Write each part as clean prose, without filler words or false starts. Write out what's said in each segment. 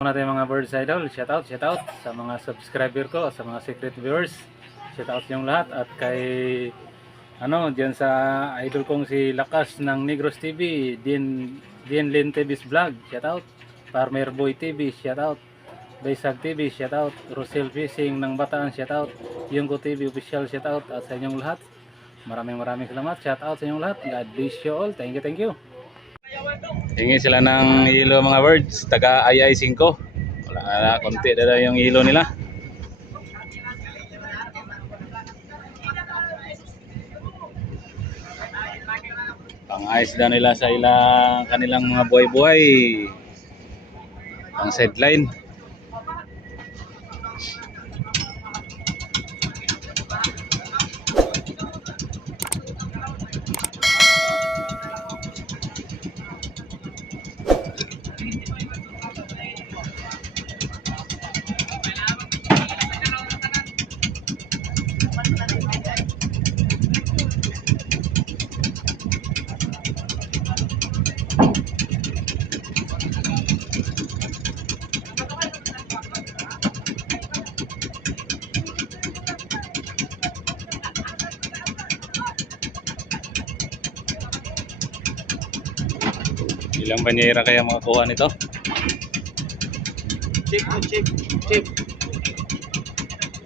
Natin mga birds idol, shoutout sa mga subscriber ko, sa mga secret viewers. Shoutout yung lahat at kay diyan sa idol kong si Lakas ng Negros TV, Din Lin TV's Vlog, shoutout. Farmer Boy TV, shoutout. Baysag TV, shoutout. Rosel Fishing ng Bataan, shoutout. Yungko TV official, shoutout at sa inyong lahat. Maraming salamat. Shoutout sa inyong lahat. God bless you all. Thank you. Hingi sila ng hilo mga birds, taga II 5. Wala na, konti na yung hilo nila. Pang-ayos na nila sa kanilang mga buhay-buhay. Pang sideline. Ilang banyera kaya makakuha nito? Check.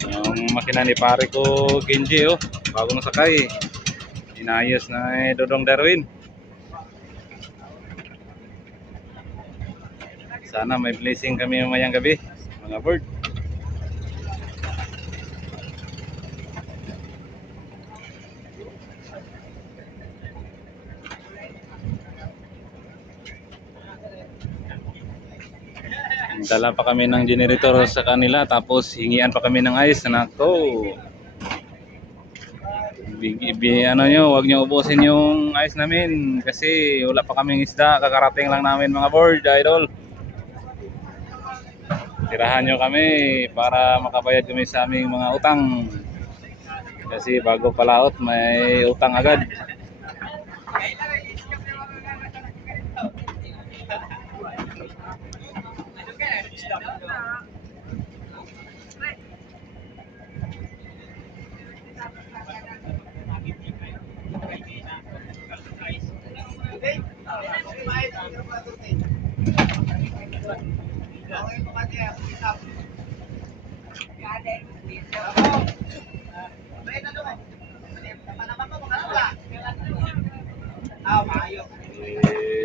Yung makina ni pare ko Genji, bagong sakay. Inayos na Dodong Darwin. Sana may blessing kami mamayang gabi mga bird. Dala pa kami ng generator sa kanila, tapos hingian pa kami ng ice. Nako, wag nyo ubusin yung ice namin kasi wala pa kaming isda, kakarating lang namin mga board idol. Tirahan nyo kami para makabayad kami sa aming mga utang kasi bago palaot may utang agad.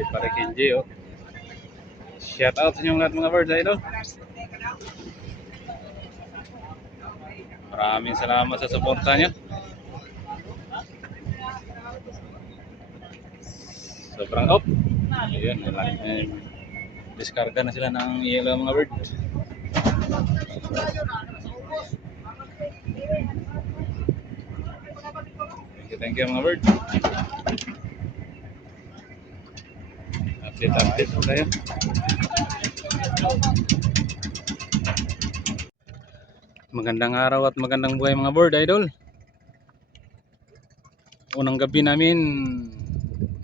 Pare Kenji, shout out sa inyong lahat mga birds idol. Maraming salamat sa suporta nyo. Sobrang ayun, diskarga na sila ng yellow mga bird. Thank you mga bird. Update tayo. Magandang araw at magandang buhay mga bird idol. Unang gabi namin,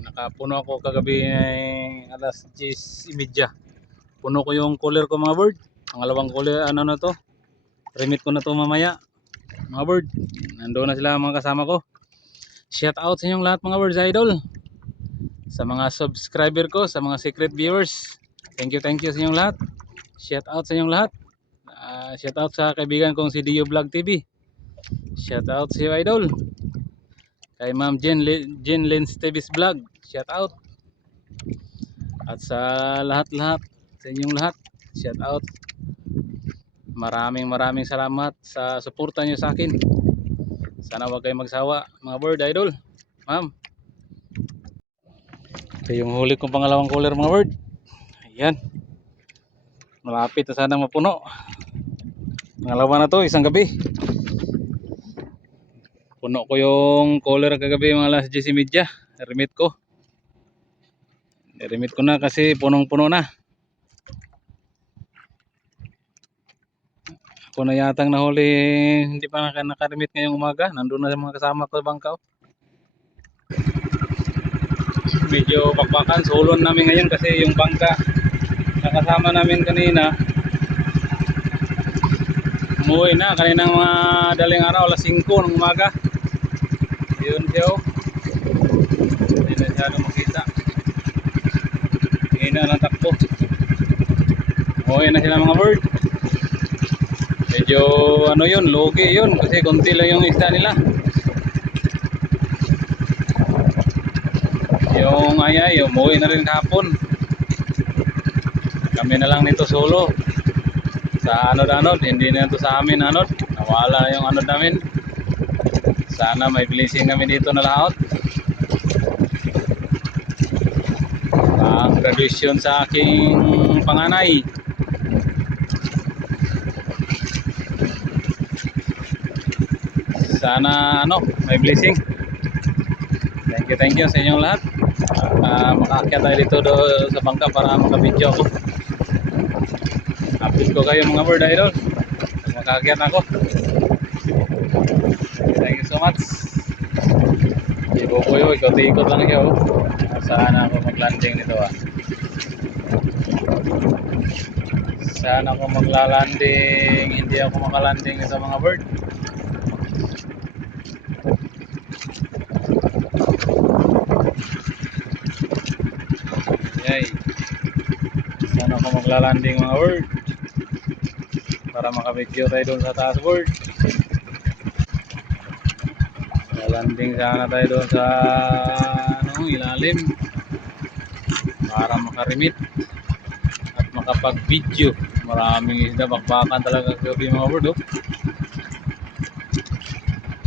nakapuno ako kagabi ay alas 10:30. Puno ko yung cooler ko mga bird. Pangalawang cooler, na to, remit ko na to mamaya mga bird. Nandoon na sila mga kasama ko. Shout out sa inyong lahat mga birds idol, sa mga subscriber ko, sa mga secret viewers. Thank you sa inyong lahat. Shout out sa inyong lahat. Shout out sa kaibigan kong si Dio Vlog TV. Shout out sa iyo idol. Kay Ma'am Jen Lens TV's Vlog, shout out. At sa lahat sa inyong lahat, shout out. Maraming salamat sa suporta niyo sa akin. Sana wag kayong magsawa mga bird idol. Ma'am, ito yung huli kong pangalawang cooler mga bird. Ayan, malapit na sana mapuno. Pangalawa na to, isang gabi. Puno ko yung cooler kagabi mga alas 10:30. Remit ko na kasi punong-puno na. Ako na yatang nahuli, hindi pa nakaremit ngayong umaga. Nandun na sa mga kasama ko sa bangka. Medyo bakbakan, sulon namin ngayon kasi yung bangka na kasama namin kanina Umuwi na kaninang mga daling araw, alas 5 ng umaga. Yun siya oh. Hindi na siya makita. Hina ng takbo. Umuwi na sila mga bird. Medyo ano yun, lugi yun kasi konti lang yung isda nila. Yung ayay, umuwi na rin kahapon. Kami na lang nito solo. Sa anod-anod, hindi na ito sa amin anod. Nawala yung anod namin. Sana may blessing kami dito na lahat. Graduation sa aking panganay. Sana ano, may blessing. Thank you sa inyong lahat. Makaakyat tayo dito sa bangka para makabidyo ako. Update ko kayo mga bird idol. Makaakyat ako. Thank you so much. Ibo ko yun, ikot-ikot lang siya oh. Sana ako mag-landing nito ah. Sana ako magla-landing, hindi ako makalanding sa mga bird. Yay. Sana ako magla-landing mga bird. Para makabidyo tayo doon sa taas bird. Landing sana tayo doon sa ano, ilalim para makarimit at makapag-video. Maraming isda, bakbakan talaga gabi mga bird oh.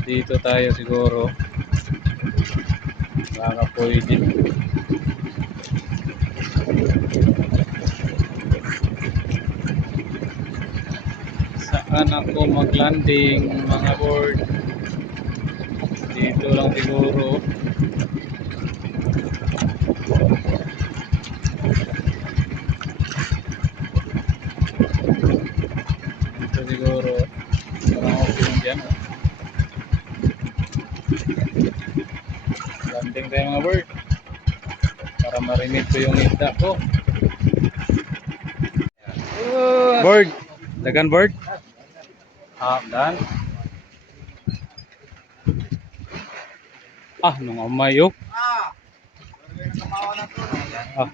Dito tayo siguro baka pwede. Saan ako mag-landing mga bird? Dito lang siguro. Dito siguro. Parang okay lang dyan. Landing tayo mga bird. Para marimit ko yung isda ko. Bird. Dagan bird. Dan. Nung amay oh.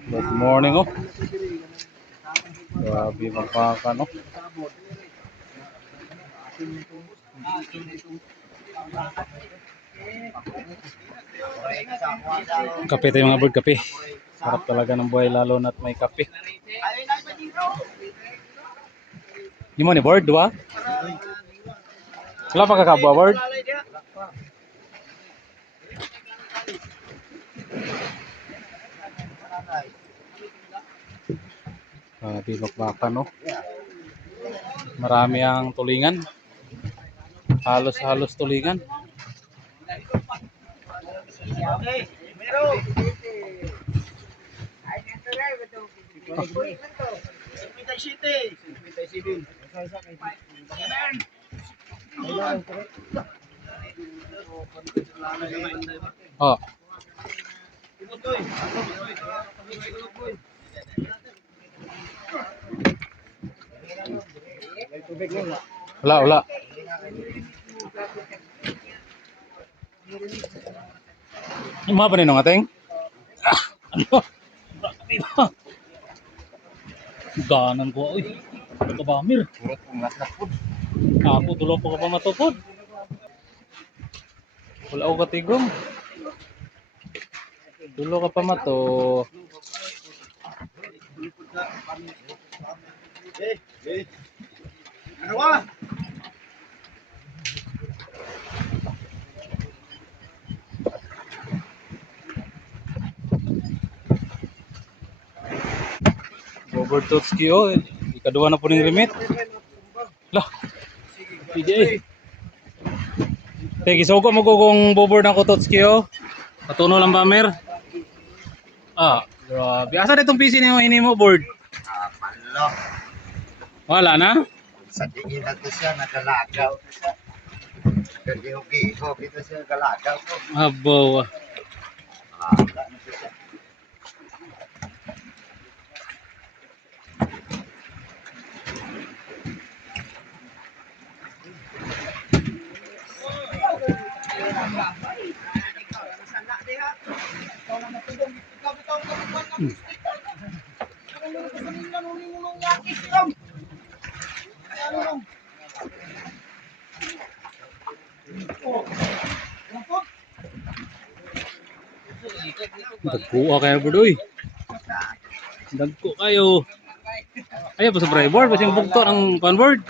Good morning oh. Grabe magpakan oh. Kape tayo mga bird, kape. Sarap talaga ng buhay lalo na't may kape. Di mo ni bird, diba? Wala pa kakabwa bird? Binokbakan no. Marami ang tulingan. Halos tulingan. Oh. Wala. Yung mga paninong ating? Ganan ko ay. Kabamir. Ako tulong po ka pa matupod. Wala ako katigong. Tulo ka pa mato. Ano ba? Overtotski oh. Ikaduha na po ng remit. Lah. PJ. Tegi sogo mo kung boboard na ko Totski oh. Patuno lang ba mer? Grabe. Asa na itong PC niyo ini mo board? Malo. Wala na? Sa diin na to siya, nagalagaw to siya. Gagi-hugi-ho, ito siya nagalagaw ko. Abo. Wala na to siya. Dagko kayo bro uy. Dagko kayo. Ayo pa sa board kasi yung bugto ng convert.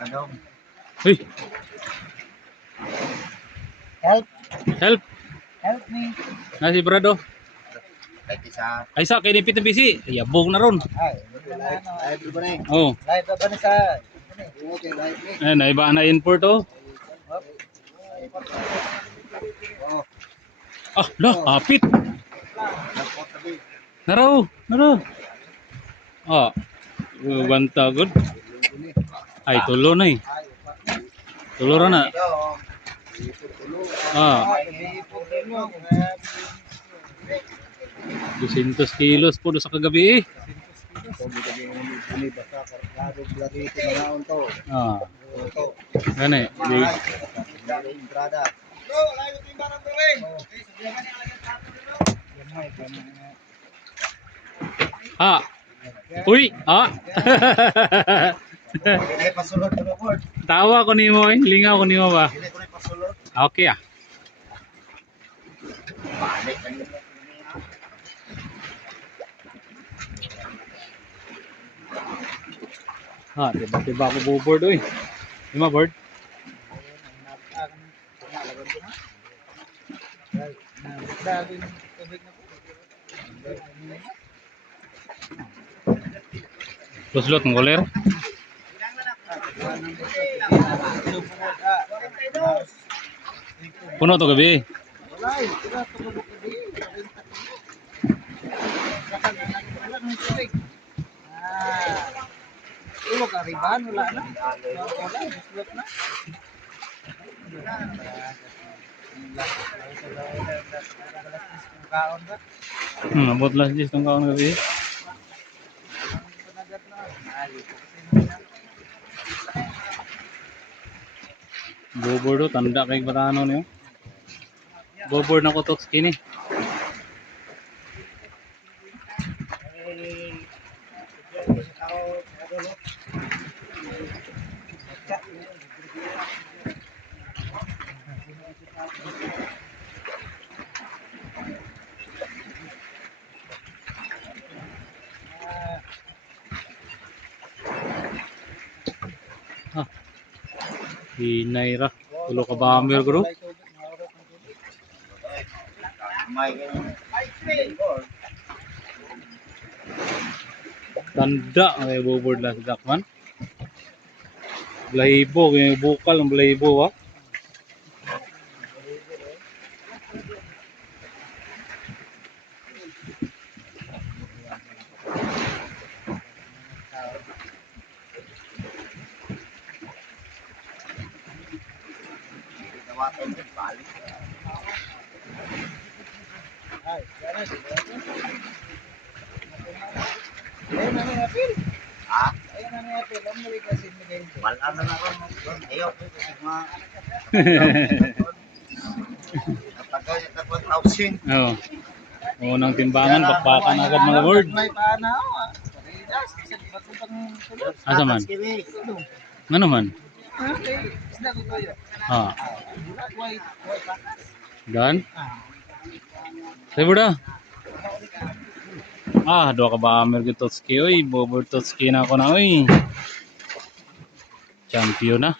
Tanong. Uy, Help. help. Help me. Nasi Brado. Kahit isa. Ay sa kay nipit ng bisi. Yabog na ron. Ay, live ba na eh? Oh. Live ba na sa? Okay, live ni. Eh naiba na import oh. Oh, Ah, lo, apit. napot tabi. Naraw, naraw. Ah. Banta good. Ay tulo na eh. Tulo ra na. Ah, 200 kilos po sa kagabi eh. Ah, gani. Ah. Uy, ah. Ay, pasulod ko na board. Tawa ko nimo eh, lingaw ko nimo ba? Dili ko na pasulod. Okay ah. Balik na yun. Ha, tiba ako board oy. Lima board. Puslot ng goler. Puno to gabi. Ulo ka riban, wala na. Wala, buslot na. Kaon ba? Abot lang sis tong kaon gabi. Boboard oh, tanda kay batano niyo. Boboard na ko to skinny. Ah. Hinay ra. Tulo ka bomber bro. Tanda ay boboard lang sa Dakman. Blahibo, yung bukal ng blahibo ha. Ha? Wala na na ron. Ayaw ko kasi mga napagaw yung tapos housing. Oo. Unang timbangan, bakbakan agad mga board. May paana ako. Asa man? Ano man? Ah. Dan? Say buda. Ah, dua ka bomber gitu Totski oy, boboard Totski na ako na oy. Champion na.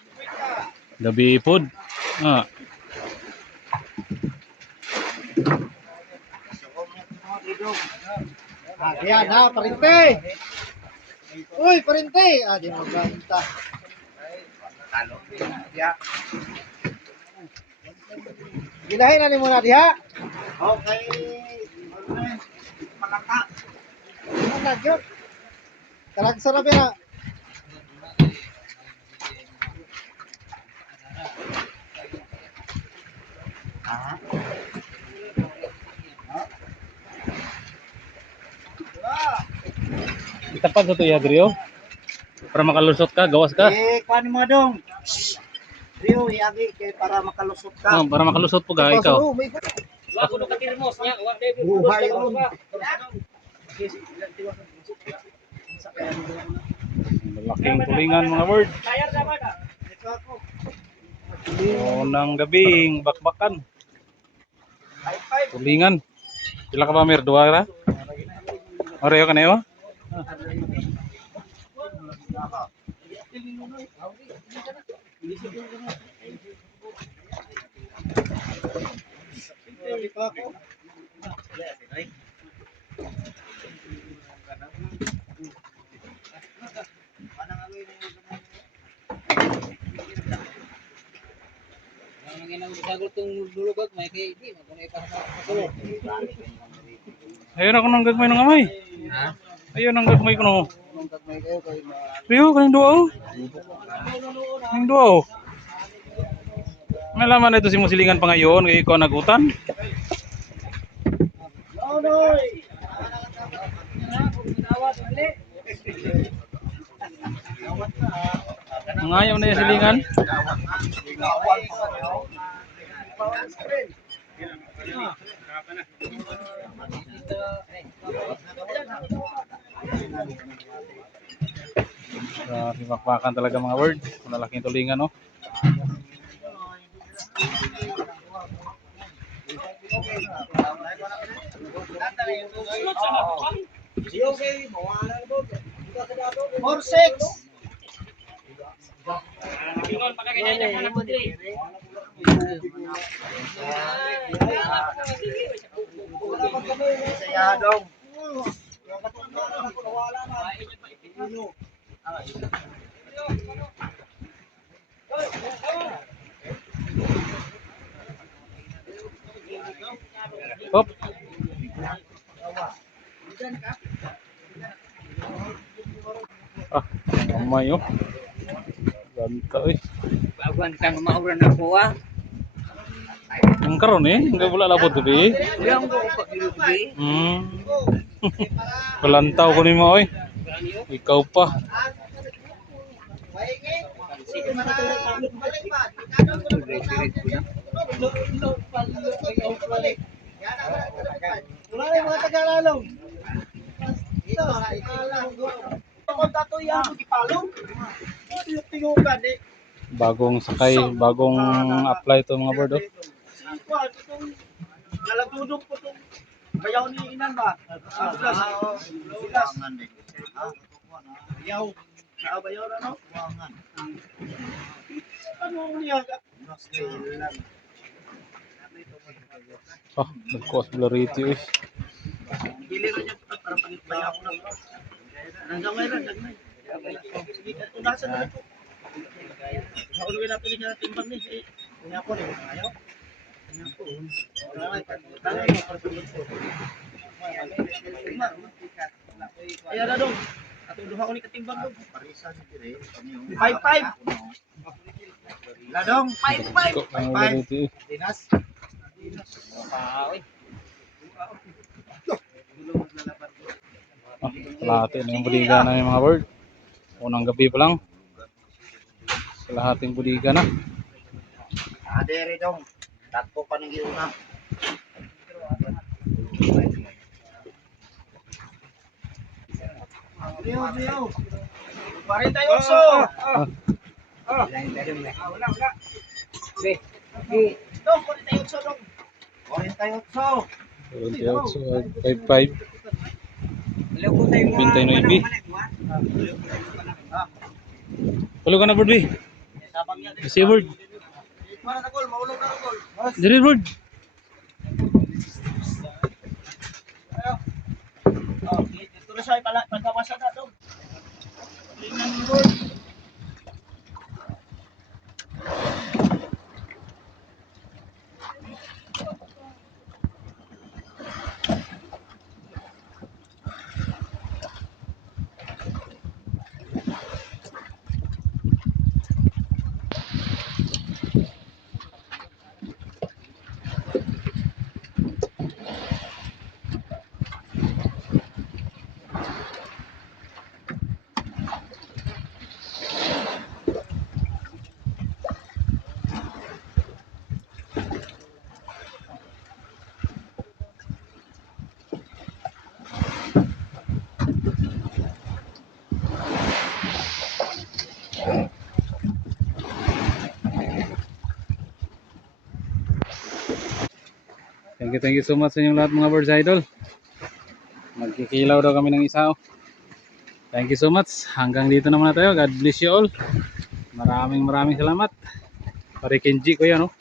Gabi pod. Ah. Yan na, parinte. Uy, parinte. Di magkanta. Gilahin na ni muna diha. Okay. Malaka. Ano na gyud? Kalagsa na pina. Ah. Itapat sa to ya Drio. Para makalusot ka, gawas ka. Kuan mo dong. Rio, iagi kay para makalusot ka. Oh, para makalusot po ga ikaw. Wa kuno ka tirmos nya, wa day Buhay ron. Malaking tulingan mga bird. Tayar na ba ka? Unang gabing bakbakan. Tulingan. Pila ka ba mer? Dua ra? Oreo ka na yun? Ang ginang sagol tong dulugag may kay di mo kunay pa sa. Ayun ako nang gagmay ng amay. Ha? Ayun ang gagmay ko no. Anong gagmay kayo kay Rio, kaning duwa oh. Kaning duwa oh. May laman na ito si Musilingan pa ngayon. Kaya ikaw nagutan. Ngayon na yung silingan. Bakbakan talaga mga word. Malaking tulingan no. More six. Ingon pa kay kanya hanap mo diri. Saya dong. Hop. Ah, mamay oh. Ganta eh. Baguan kang mauran ako ah. Ang karon eh, hindi wala labot gabi. Yang ko pagilog di. Palantaw ko ni mo oy. Ikaw pa. Wala na mga Tagalog. Ito, kung tato yan, ipalong. Tingugan eh. Bagong sakay, bagong apply to mga bird oh. Nalagdudog po itong bayaw ni Inan ba? Bilas. Bayaw. Bayaw na no? Ano niya? Ah, nag-cosplay eh. Pili rin niya para pangitbayaw na. Nandiyan ngayon lang, dagnay. Sige, tunasan na ito. Mauluwi natin niya timbang ni. Kung ako rin, ayaw. Ayan na dong. Atong duha ko ni katimbang dong. 5-5. Ladong, 5-5. Variety eh. Dinas. Ah, kalahati na yung buliga na yung mga bird. Unang gabi pa lang. Kalahating buliga na. Adere dong. Tatpo pa ng iuna. Leo. 48. Wala. Be. Dong, 48 dong. 48. 5-5. Pintay no ibi. Palo ka na bird eh. Si bird. Mana na gol, maulog na gol. Dili bird. Oh, dito na siya pagkawasa na dong. Tingnan mo gol. Thank you so much sa inyong lahat mga birds idol. Magkikilaw daw kami ng isa. Thank you so much. Hanggang dito na muna tayo. God bless you all. Maraming salamat. Pare Kenji ko yan, oh.